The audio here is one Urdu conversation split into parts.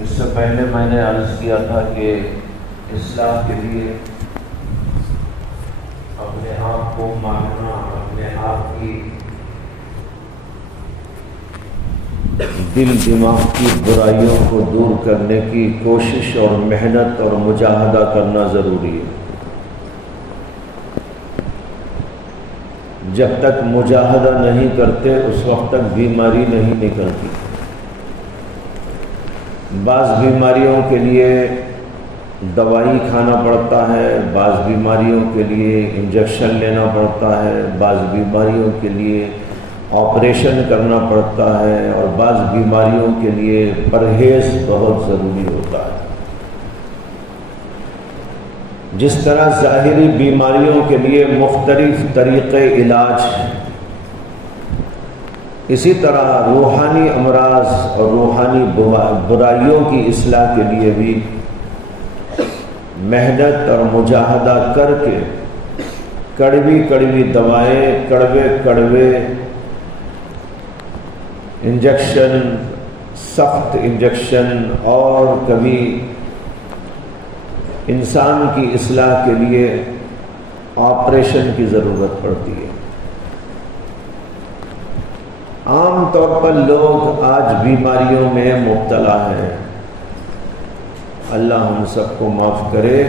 اس سے پہلے میں نے عرض کیا تھا کہ اصلاح کے لیے اپنے آپ کو ماننا، اپنے آپ کی دل دماغ کی برائیوں کو دور کرنے کی کوشش اور محنت اور مجاہدہ کرنا ضروری ہے۔ جب تک مجاہدہ نہیں کرتے اس وقت تک بیماری نہیں نکلتی۔ بعض بیماریوں کے لیے دوائی کھانا پڑتا ہے، بعض بیماریوں کے لیے انجیکشن لینا پڑتا ہے، بعض بیماریوں کے لیے آپریشن کرنا پڑتا ہے، اور بعض بیماریوں کے لیے پرہیز بہت ضروری ہوتا ہے۔ جس طرح ظاہری بیماریوں کے لیے مختلف طریقے علاج ہیں، اسی طرح روحانی امراض اور روحانی برائیوں کی اصلاح کے لیے بھی محنت اور مجاہدہ کر کے کڑوی کڑوی دوائیں، کڑوے کڑوے انجیکشن، سخت انجیکشن، اور کبھی انسان کی اصلاح کے لیے آپریشن کی ضرورت پڑتی ہے۔ عام طور پر لوگ آج بیماریوں میں مبتلا ہیں۔ اللہ ہم سب کو معاف کرے۔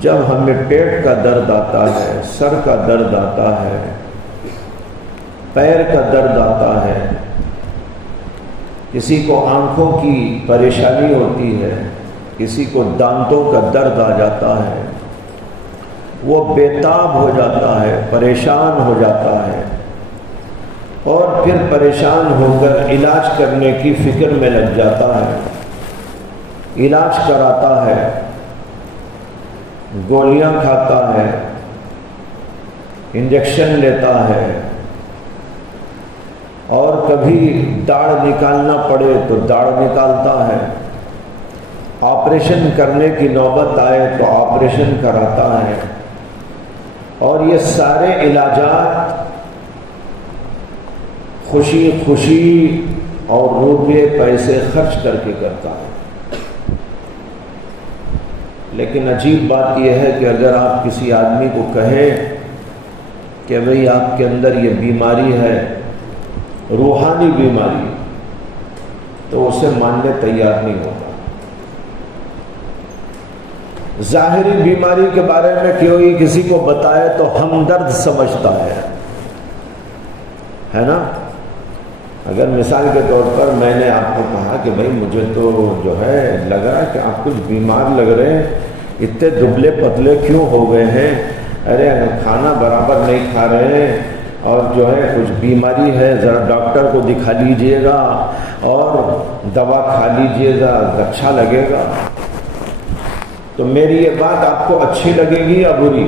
جب ہمیں پیٹ کا درد آتا ہے، سر کا درد آتا ہے، پیر کا درد آتا ہے، کسی کو آنکھوں کی پریشانی ہوتی ہے، کسی کو دانتوں کا درد آ جاتا ہے، وہ بے تاب ہو جاتا ہے، پریشان ہو جاتا ہے، اور پھر پریشان ہو کر علاج کرنے کی فکر میں لگ جاتا ہے، علاج کراتا ہے، گولیاں کھاتا ہے، انجیکشن لیتا ہے، اور کبھی داڑھ نکالنا پڑے تو داڑھ نکالتا ہے، آپریشن کرنے کی نوبت آئے تو آپریشن کراتا ہے، اور یہ سارے علاجات خوشی خوشی اور روپے پیسے خرچ کر کے کرتا ہے۔ لیکن عجیب بات یہ ہے کہ اگر آپ کسی آدمی کو کہیں کہ بھئی آپ کے اندر یہ بیماری ہے، روحانی بیماری، تو اسے ماننے تیار نہیں ہوتا۔ ظاہری بیماری کے بارے میں کوئی کسی کو بتائے تو ہمدرد سمجھتا ہے نا۔ اگر مثال کے طور پر میں نے آپ کو کہا کہ بھائی مجھے تو جو ہے لگ رہا ہے کہ آپ کچھ بیمار لگ رہے ہیں، اتنے دبلے پتلے کیوں ہو گئے ہیں، ارے کھانا برابر نہیں کھا رہے ہیں، اور جو ہے کچھ بیماری ہے، ذرا ڈاکٹر کو دکھا لیجئے گا اور دوا کھا لیجئے گا، اچھا لگے گا۔ تو میری یہ بات آپ کو اچھی لگے گی یا بری؟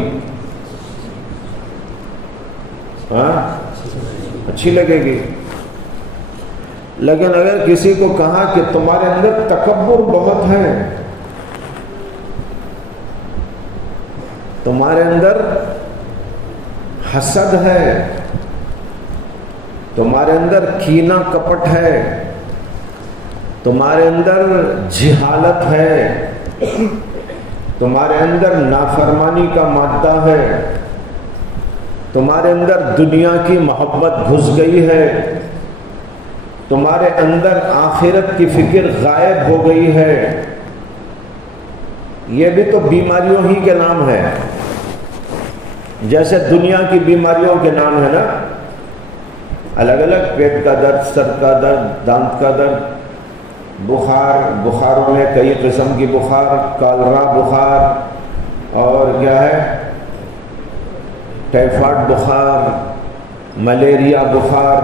ہاں، اچھی لگے گی۔ لیکن اگر کسی کو کہا کہ تمہارے اندر تکبر بہت ہے، تمہارے اندر حسد ہے، تمہارے اندر کینہ کپٹ ہے، تمہارے اندر جہالت ہے، تمہارے اندر نافرمانی کا مادہ ہے، تمہارے اندر دنیا کی محبت گھس گئی ہے، تمہارے اندر آخرت کی فکر غائب ہو گئی ہے، یہ بھی تو بیماریوں ہی کے نام ہے، جیسے دنیا کی بیماریوں کے نام ہے نا، الگ الگ، پیٹ کا درد، سر کا درد، دانت کا درد، بخاروں میں کئی قسم کی بخار، کالرا بخار، اور کیا ہے، ٹائیفائڈ بخار، ملیریا بخار،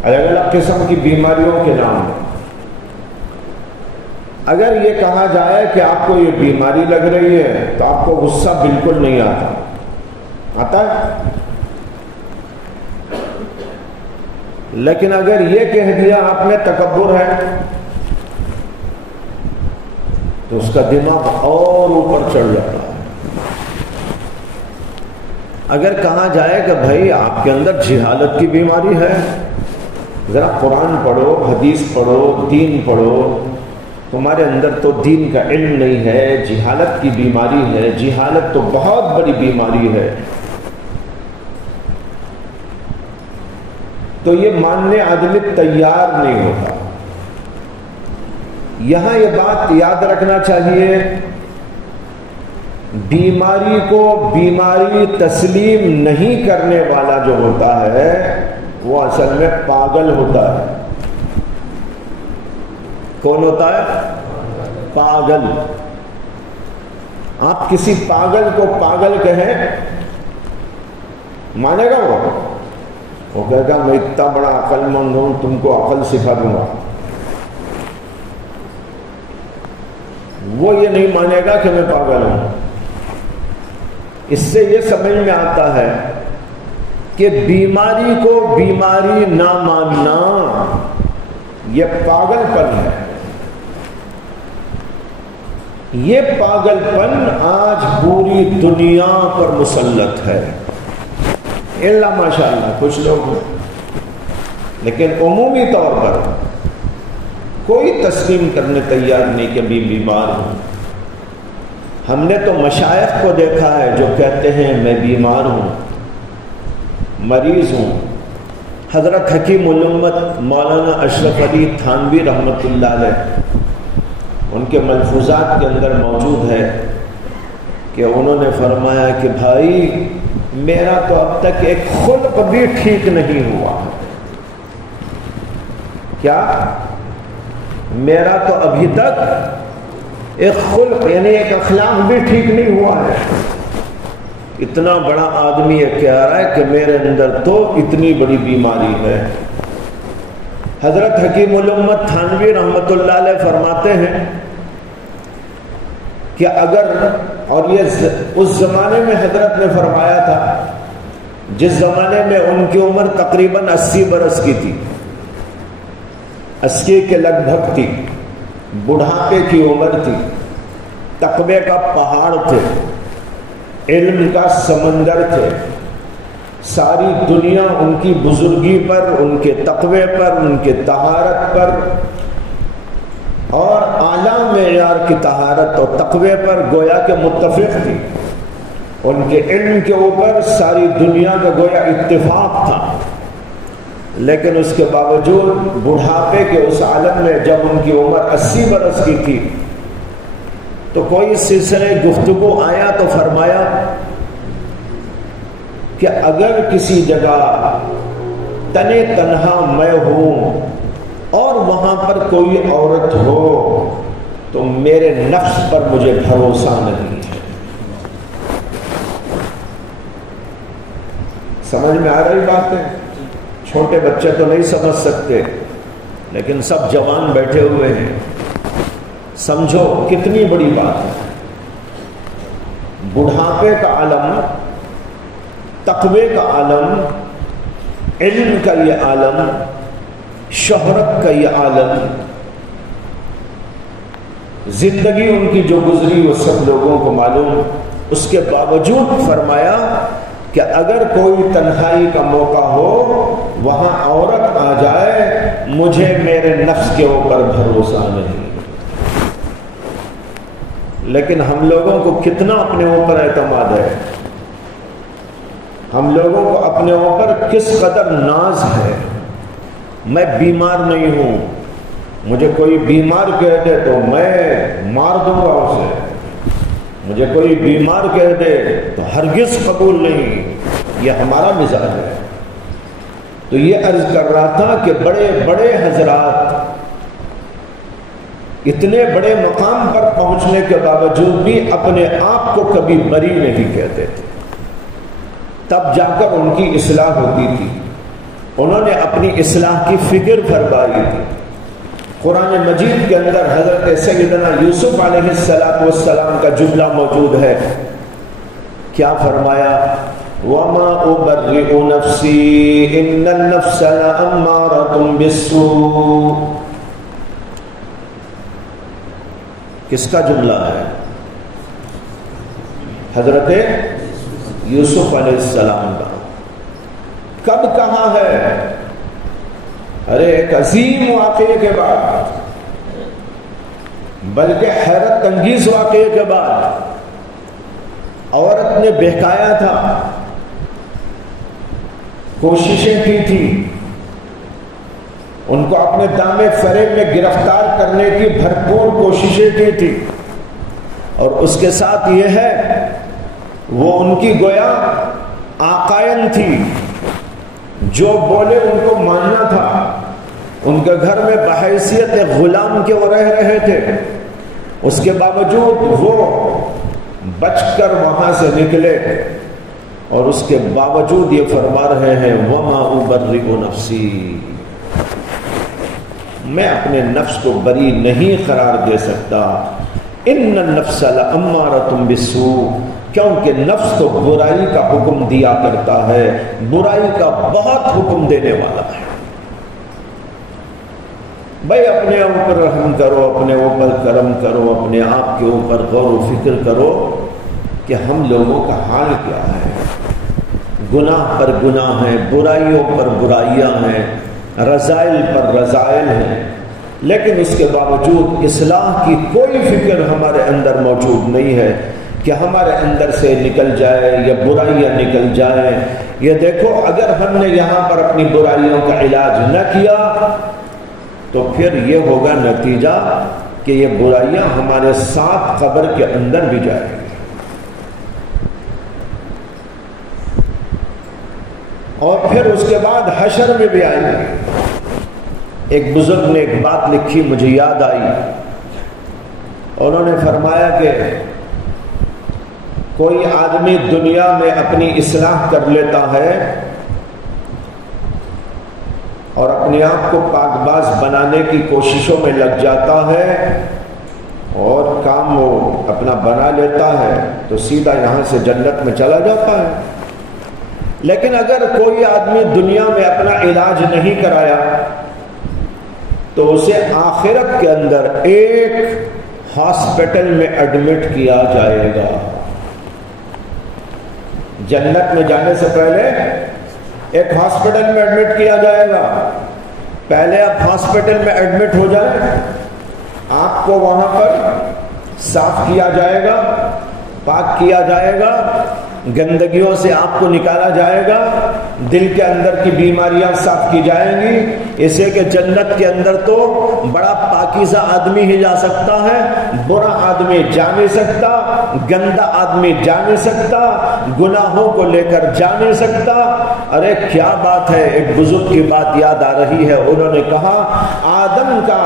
الگ الگ قسم کی بیماریوں کے نام ہیں۔ اگر یہ کہا جائے کہ آپ کو یہ بیماری لگ رہی ہے تو آپ کو غصہ بالکل نہیں آتا ہے؟ لیکن اگر یہ کہہ دیا آپ نے تکبر ہے تو اس کا دماغ اور اوپر چڑھ جاتا ہے۔ اگر کہا جائے کہ بھائی آپ کے اندر جہالت کی بیماری ہے ذرا قرآن پڑھو، حدیث پڑھو، دین پڑھو. تمہارے اندر تو دین کا علم نہیں ہے، جہالت کی بیماری ہے. جہالت تو بہت بڑی بیماری ہے. تو یہ ماننے آدمی تیار نہیں ہوتا. یہاں یہ بات یاد رکھنا چاہیے، بیماری کو بیماری تسلیم نہیں کرنے والا جو ہوتا ہے وہ اصل میں پاگل ہوتا ہے. کون ہوتا ہے؟ پاگل. آپ کسی پاگل کو پاگل کہیں، مانے گا وہ کہے گا میں اتنا بڑا عقل مند ہوں، تم کو عقل سکھا دوں گا. وہ یہ نہیں مانے گا کہ میں پاگل ہوں. اس سے یہ سمجھ میں آتا ہے کہ بیماری کو بیماری نہ ماننا یہ پاگل پن ہے. یہ پاگل پن آج پوری دنیا پر مسلط ہے، الا ماشاء اللہ کچھ لوگ ہیں، لیکن عمومی طور پر کوئی تسلیم کرنے تیار نہیں کہ بھی بیمار ہوں. ہم نے تو مشائخ کو دیکھا ہے جو کہتے ہیں میں بیمار ہوں، مریض ہوں. حضرت حکیم الامت مولانا اشرف علی تھانوی رحمۃ اللہ علیہ، ان کے ملفوظات کے اندر موجود ہے کہ انہوں نے فرمایا کہ بھائی میرا تو اب تک ایک خلق بھی ٹھیک نہیں ہوا. کیا؟ میرا تو ابھی تک ایک خلق یعنی ایک اخلاق بھی ٹھیک نہیں ہوا ہے. اتنا بڑا آدمی یہ کہہ رہا ہے کہ میرے اندر تو اتنی بڑی بیماری ہے. حضرت حکیم الامت تھانوی رحمۃ اللہ علیہ فرماتے ہیں کہ اگر، اور یہ اس زمانے میں حضرت نے فرمایا تھا جس زمانے میں ان کی عمر تقریباً 80 برس کی تھی، 80 کے لگ بھگ تھی، بڑھاپے کی عمر تھی، تقوی کا پہاڑ تھے، علم کا سمندر تھے. ساری دنیا ان کی بزرگی پر، ان کے تقوی پر، ان کے طہارت پر اور اعلیٰ معیار کی طہارت اور تقوی پر گویا کہ متفق تھی. ان کے علم کے اوپر ساری دنیا کا گویا اتفاق تھا. لیکن اس کے باوجود بڑھاپے کے اس عالم میں جب ان کی عمر 80 برس کی تھی تو کوئی سلسلے گفتگو آیا تو فرمایا کہ اگر کسی جگہ تنے تنہا میں ہوں اور وہاں پر کوئی عورت ہو تو میرے نفس پر مجھے بھروسہ نہیں ہے. سمجھ میں آ رہی بات ہے؟ چھوٹے بچے تو نہیں سمجھ سکتے، لیکن سب جوان بیٹھے ہوئے ہیں. سمجھو کتنی بڑی بات ہے. بڑھاپے کا عالم، تقوی کا عالم، علم کا یہ عالم، شہرت کا یہ عالم، زندگی ان کی جو گزری وہ سب لوگوں کو معلوم. اس کے باوجود فرمایا کہ اگر کوئی تنہائی کا موقع ہو وہاں عورت آ جائے مجھے میرے نفس کے اوپر بھروسہ نہیں. لیکن ہم لوگوں کو کتنا اپنے اوپر اعتماد ہے، ہم لوگوں کو اپنے اوپر کس قدر ناز ہے. میں بیمار نہیں ہوں، مجھے کوئی بیمار کہہ دے تو میں مار دوں گا اسے، مجھے کوئی بیمار کہہ دے تو ہرگز قبول نہیں. یہ ہمارا مزاج ہے. تو یہ عرض کر رہا تھا کہ بڑے بڑے حضرات اتنے بڑے مقام پر پہنچنے کے باوجود بھی اپنے آپ کو کبھی بری نہیں کہتے تھے. تب جا کر ان کی اصلاح ہوتی تھی. انہوں نے اپنی اصلاح کی فکر فرمائی تھی. قرآن مجید کے اندر حضرت سیدنا یوسف علیہ السلام کا جملہ موجود ہے. کیا فرمایا؟ وَمَا أُبَرِّئُ نَفْسِي إِنَّ النَّفْسَ لَأَمَّارَةٌ بِالسُّوءِ. کس کا جملہ ہے؟ حضرت یوسف علیہ السلام کا. کب کہا ہے؟ ارے ایک عظیم واقعے کے بعد، بلکہ حیرت انگیز واقعے کے بعد عورت نے بہکایا تھا، کوششیں کی تھی، ان کو اپنے دامے فریب میں گرفتار کرنے کی بھرپور کوششیں کی تھی، اور اس کے ساتھ یہ ہے وہ ان کی گویا آقائن تھی، جو بولے ان کو ماننا تھا۔ ان کے گھر میں بحیثیت غلام کے وہ رہ رہے تھے، اس کے باوجود وہ بچ کر وہاں سے نکلے، اور اس کے باوجود یہ فرما رہے ہیں وَمَا أُبَرِّئُ نَفْسِي، میں اپنے نفس کو بری نہیں قرار دے سکتا، إِنَّ النَّفْسَ لَأَمَّارَةٌ بِالسُّوءِ، کیونکہ نفس تو برائی کا حکم دیا کرتا ہے، برائی کا بہت حکم دینے والا ہے۔ بھائی اپنے اوپر رحم کرو، اپنے اوپر کرم کرو، اپنے آپ کے اوپر غور و فکر کرو کہ ہم لوگوں کا حال کیا ہے۔ گناہ پر گناہ ہیں، برائیوں پر برائیاں ہیں، رذائل پر رذائل ہیں، لیکن اس کے باوجود اصلاح کی کوئی فکر ہمارے اندر موجود نہیں ہے کہ ہمارے اندر سے نکل جائے یا برائیاں نکل جائیں۔ یہ دیکھو، اگر ہم نے یہاں پر اپنی برائیوں کا علاج نہ کیا تو پھر یہ ہوگا نتیجہ کہ یہ برائیاں ہمارے ساتھ قبر کے اندر بھی جائیں گی۔ اور پھر اس کے بعد حشر میں بھی آئیں گے۔ ایک بزرگ نے ایک بات لکھی، مجھے یاد آئی، انہوں نے فرمایا کہ کوئی آدمی دنیا میں اپنی اصلاح کر لیتا ہے اور اپنے آپ کو پاک باز بنانے کی کوششوں میں لگ جاتا ہے اور کام وہ اپنا بنا لیتا ہے تو سیدھا یہاں سے جنت میں چلا جاتا ہے۔ لیکن اگر کوئی آدمی دنیا میں اپنا علاج نہیں کرایا تو اسے آخرت کے اندر ایک ہاسپٹل میں ایڈمٹ کیا جائے گا۔ جنت میں جانے سے پہلے ایک ہاسپٹل میں ایڈمٹ کیا جائے گا۔ پہلے آپ ہاسپٹل میں ایڈمٹ ہو جائیں، آپ کو وہاں پر صاف کیا جائے گا، پاک کیا جائے گا، گندگیوں سے آپ کو نکالا جائے گا، دل کے اندر کی بیماریاں صاف کی جائیں گی۔ اسے کہ جنت کے اندر تو بڑا پاکیزہ آدمی ہی جا سکتا ہے، برا آدمی جا نہیں سکتا، گندا آدمی جا نہیں سکتا، گناہوں کو لے کر جا نہیں سکتا۔ ارے کیا بات ہے، ایک بزرگ کی بات یاد آ رہی ہے، انہوں نے کہا آدم کا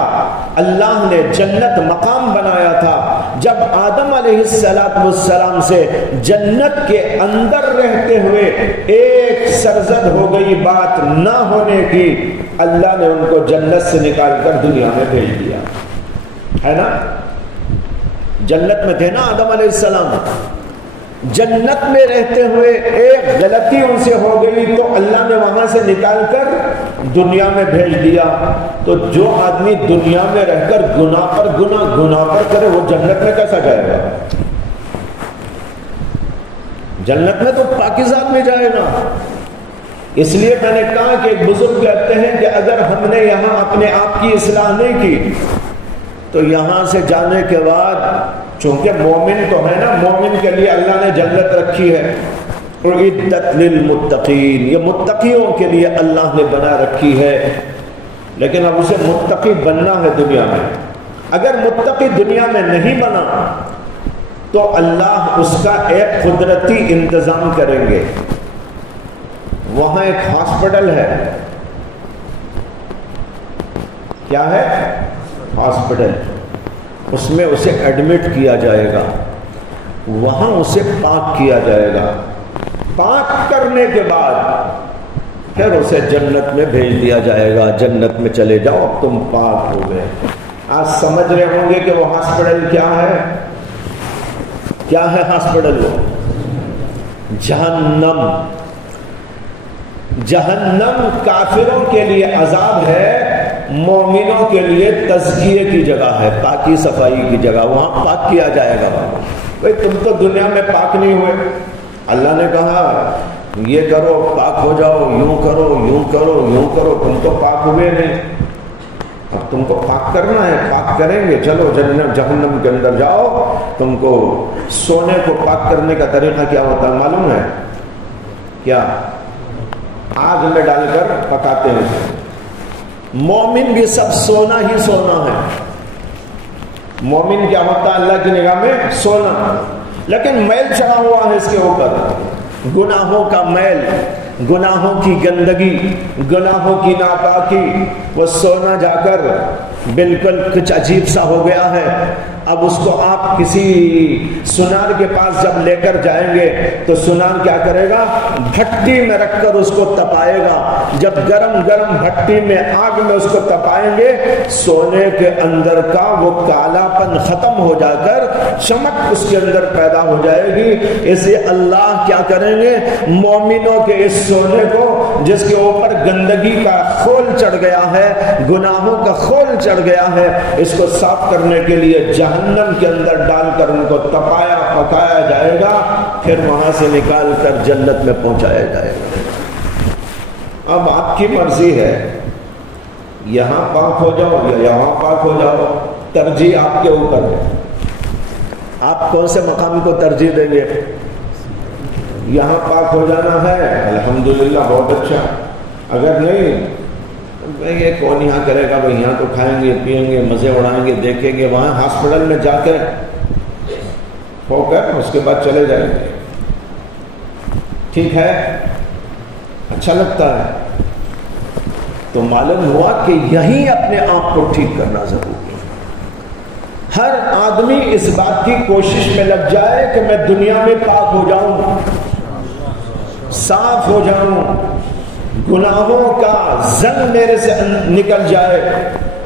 اللہ نے جنت مقام بنایا تھا، جب آدم علیہ السلام سے جنت کے اندر رہتے ہوئے ایک سرزد ہو گئی بات نہ ہونے کی، اللہ نے ان کو جنت سے نکال کر دنیا میں بھیج دیا ہے نا۔ جنت میں تھے نا آدم علیہ السلام، جنت میں رہتے ہوئے ایک غلطی ان سے ہو گئی تو اللہ نے وہاں سے نکال کر دنیا میں بھیج دیا۔ تو جو آدمی دنیا میں رہ کر گناہ پر گناہ پر کرے وہ جنت میں کیسا جائے گا؟ جنت میں تو پاکیزہ میں جائے گا۔ اس لیے میں نے کہا کہ ایک بزرگ کہتے ہیں کہ اگر ہم نے یہاں اپنے آپ کی اصلاح نہیں کی تو یہاں سے جانے کے بعد، چونکہ مومن تو ہے نا، مومن کے لیے اللہ نے جنت رکھی ہے، اعدت للمتقین، یہ متقیوں کے لیے اللہ نے بنا رکھی ہے، لیکن اب اسے متقی بننا ہے دنیا میں۔ اگر متقی دنیا میں نہیں بنا تو اللہ اس کا ایک قدرتی انتظام کریں گے۔ وہاں ایک ہاسپٹل ہے، کیا ہے؟ ہاسپٹل، اس میں اسے ایڈمٹ کیا جائے گا، وہاں اسے پاک کیا جائے گا، پاک کرنے کے بعد پھر اسے جنت میں بھیج دیا جائے گا، جنت میں چلے جاؤ تم پاک ہو گئے۔ آج سمجھ رہے ہوں گے کہ وہ ہاسپٹل کیا ہے؟ کیا ہے ہاسپٹل؟ وہ جہنم۔ جہنم کافروں کے لیے عذاب ہے، مومنوں کے لیے تزکیے کی جگہ ہے، پاکی صفائی کی جگہ، وہاں پاک کیا جائے گا۔ بھائی تم تو دنیا میں پاک نہیں ہوئے، اللہ نے کہا یہ کرو پاک ہو جاؤ، یوں کرو یوں کرو یوں کرو، تم تو پاک ہوئے نہیں، اب تم کو پاک کرنا ہے، پاک کریں گے، چلو جہنم کے اندر جاؤ۔ تم کو سونے کو پاک کرنے کا طریقہ کیا ہوتا ہے معلوم ہے کیا؟ آگ میں ڈال کر پکاتے ہیں۔ مومن بھی سب سونا ہی سونا ہے۔ مومن کیا ہوتا ہے اللہ کی نگاہ میں؟ سونا، لیکن میل چڑھا ہوا ہے اس کے اوپر، گناہوں کا میل، گناہوں کی گندگی، گناہوں کی ناپاکی، وہ سونا جا کر بالکل کچھ عجیب سا ہو گیا ہے۔ اب اس کو آپ کسی سنار کے پاس جب لے کر جائیں گے تو سنار کیا کرے گا؟ بھٹی میں رکھ کر اس کو تپائے گا۔ جب گرم گرم بھٹی میں آگ میں اس کو تپائیں گے، سونے کے اندر کا وہ کالا پن ختم ہو جا کر چمک اس کے اندر پیدا ہو جائے گی۔ اسے اللہ کیا کریں گے؟ مومنوں کے اس سونے کو جس کے اوپر گندگی کا خول چڑھ گیا ہے، گناہوں کا خول چڑھ گیا ہے، اس کو صاف کرنے کے لیے جہنم کے اندر ڈال کر ان کو تپایا پکایا جائے گا، پھر وہاں سے نکال کر جنت میں پہنچایا جائے گا۔ اب آپ کی مرضی ہے، یہاں پاک ہو جاؤ یا یہاں پاک ہو جاؤ، ترجیح آپ کے اوپر ہے۔ آپ کون سے مقام کو ترجیح دیں گے؟ یہاں پاک ہو جانا ہے الحمدللہ بہت اچھا، اگر نہیں یہ کون یہاں کرے گا، بھائی یہاں تو کھائیں گے پیئیں گے مزے اڑائیں گے دیکھیں گے، وہاں ہاسپٹل میں جا کر ہو کر اس کے بعد چلے جائیں گے۔ ٹھیک ہے، اچھا لگتا ہے، تو معلوم ہوا کہ یہی اپنے آپ کو ٹھیک کرنا ضروری ہے۔ ہر آدمی اس بات کی کوشش میں لگ جائے کہ میں دنیا میں پاک ہو جاؤں، صاف ہو جاؤں، گناہوں کا زنگ میرے سے نکل جائے۔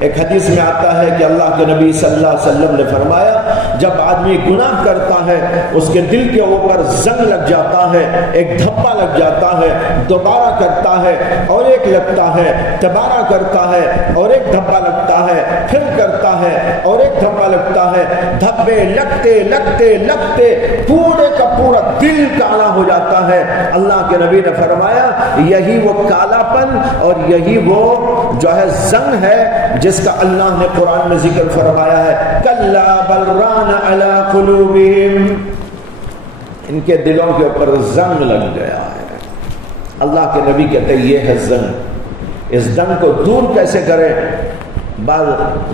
ایک حدیث میں آتا ہے کہ اللہ کے نبی صلی اللہ علیہ وسلم نے فرمایا جب آدمی گناہ کرتا ہے اس کے دل کے اوپر زنگ لگ جاتا ہے، ایک دھبا لگ جاتا ہے، دوبارہ کرتا ہے اور ایک لگتا ہے، دوبارہ کرتا ہے اور ایک دھبا لگتا ہے، پھر کرتا ہے اور ایک دھبا لگتا ہے، دھبے لگتے لگتے لگتے پورے کا پورا دل کالا ہو جاتا ہے۔ اللہ کے نبی نے فرمایا یہی وہ کالا پن اور یہی وہ جو ہے زنگ ہے جس کا اللہ نے قرآن میں ذکر فرمایا ہے، کلا بل ران علی قلوبہم، ان کے دلوں کے اوپر زنگ لگ گیا ہے۔ اللہ کے نبی کہتے ہیں یہ ہے زنگ، اس زنگ کو دور کیسے کریں؟ بعض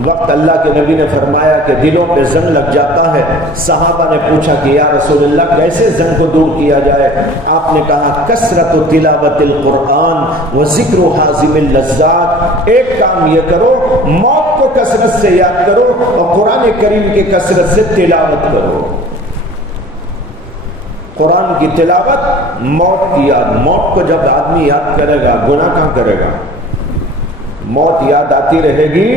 وقت اللہ کے نبی نے فرمایا کہ دلوں پہ زنگ لگ جاتا ہے، صحابہ نے پوچھا کہ یا رسول اللہ کیسے زنگ کو دور کیا جائے؟ آپ نے کہا کثرت تلاوت القرآن و ذکر حازم اللذات، ایک کام یہ کرو موت کو کثرت سے یاد کرو اور قرآن کریم کی کثرت سے تلاوت کرو۔ قرآن کی تلاوت، موت کی یاد، موت کو جب آدمی یاد کرے گا گناہ کہاں کرے گا؟ موت یاد آتی رہے گی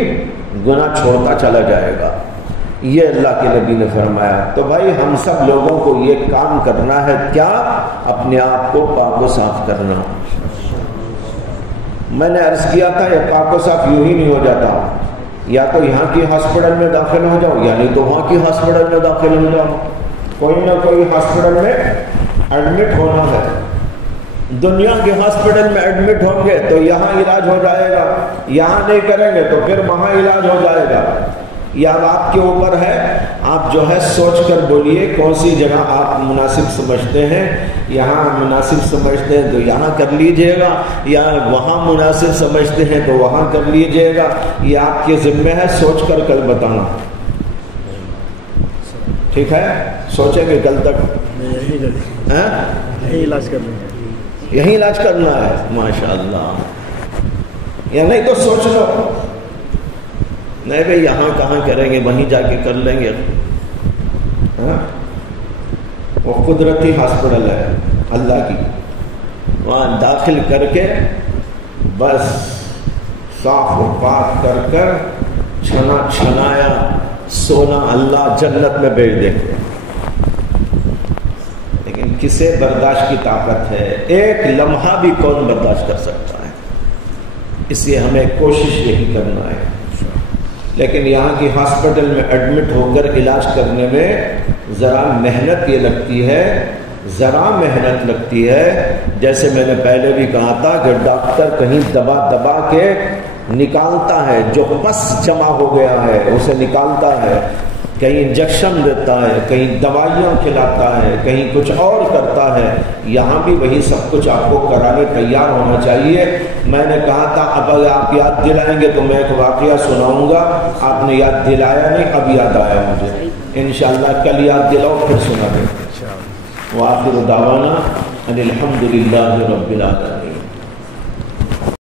گناہ چھوڑتا چلا جائے گا، یہ اللہ کے نبی نے فرمایا۔ تو بھائی ہم سب لوگوں کو یہ کام کرنا ہے، کیا؟ اپنے آپ کو پاک و صاف کرنا۔ میں نے عرض کیا تھا یہ پاک و صاف یوں ہی نہیں ہو جاتا، یا تو یہاں کی ہاسپٹل میں داخل ہو جاؤ یا نہیں تو وہاں کی ہاسپٹل میں داخل ہو جاؤ، کوئی نہ کوئی ہاسپٹل میں ایڈمٹ ہونا ہے۔ دنیا کے ہاسپٹل میں ایڈمٹ ہوں گے تو یہاں علاج ہو جائے گا، یہاں نہیں کریں گے تو پھر وہاں علاج ہو جائے گا۔ یا آپ کے اوپر ہے، آپ جو ہے سوچ کر بولیے کون سی جگہ آپ مناسب سمجھتے ہیں، یہاں مناسب سمجھتے ہیں تو یہاں کر لیجئے گا، یا وہاں مناسب سمجھتے ہیں تو وہاں کر لیجئے گا، یہ آپ کے ذمہ ہے، سوچ کر کل بتانا۔ ٹھیک ہے، سوچیں گے کل تک یہی علاج کر لیں گے، یہی علاج کرنا ہے، ماشاءاللہ۔ یا نہیں تو سوچ لو، نہیں بھائی یہاں کہاں کریں گے، وہیں جا کے کر لیں گے۔ وہ قدرتی ہاسپٹل ہے اللہ کی، وہاں داخل کر کے بس صاف و پاک کر کر چھنا چھنایا سونا اللہ جنت میں بھیج دیں گے۔ لیکن کسے برداشت کی طاقت ہے؟ ایک لمحہ بھی کون برداشت کر سکتا ہے؟ اس لیے ہمیں کوشش یہی کرنا ہے۔ لیکن یہاں کی ہاسپٹل میں ایڈمٹ ہو کر علاج کرنے میں ذرا محنت یہ لگتی ہے، ذرا محنت لگتی ہے. جیسے میں نے پہلے بھی کہا تھا کہ ڈاکٹر کہیں دبا دبا کے نکالتا ہے، جو پس جمع ہو گیا ہے اسے نکالتا ہے، کہیں انجیکشن دیتا ہے، کہیں دوائیاں کھلاتا ہے، کہیں کچھ اور کرتا ہے. یہاں بھی وہی سب کچھ آپ کو کرانے تیار ہونا چاہیے. میں نے کہا تھا اب اگر آپ یاد دلائیں گے تو میں ایک واقعہ سناؤں گا. آپ نے یاد دلایا نہیں، اب یاد آیا مجھے. انشاءاللہ کل یاد دلاؤ پھر سنا دیں. وآخر دعوانا ان الحمد للہ رب العالمین.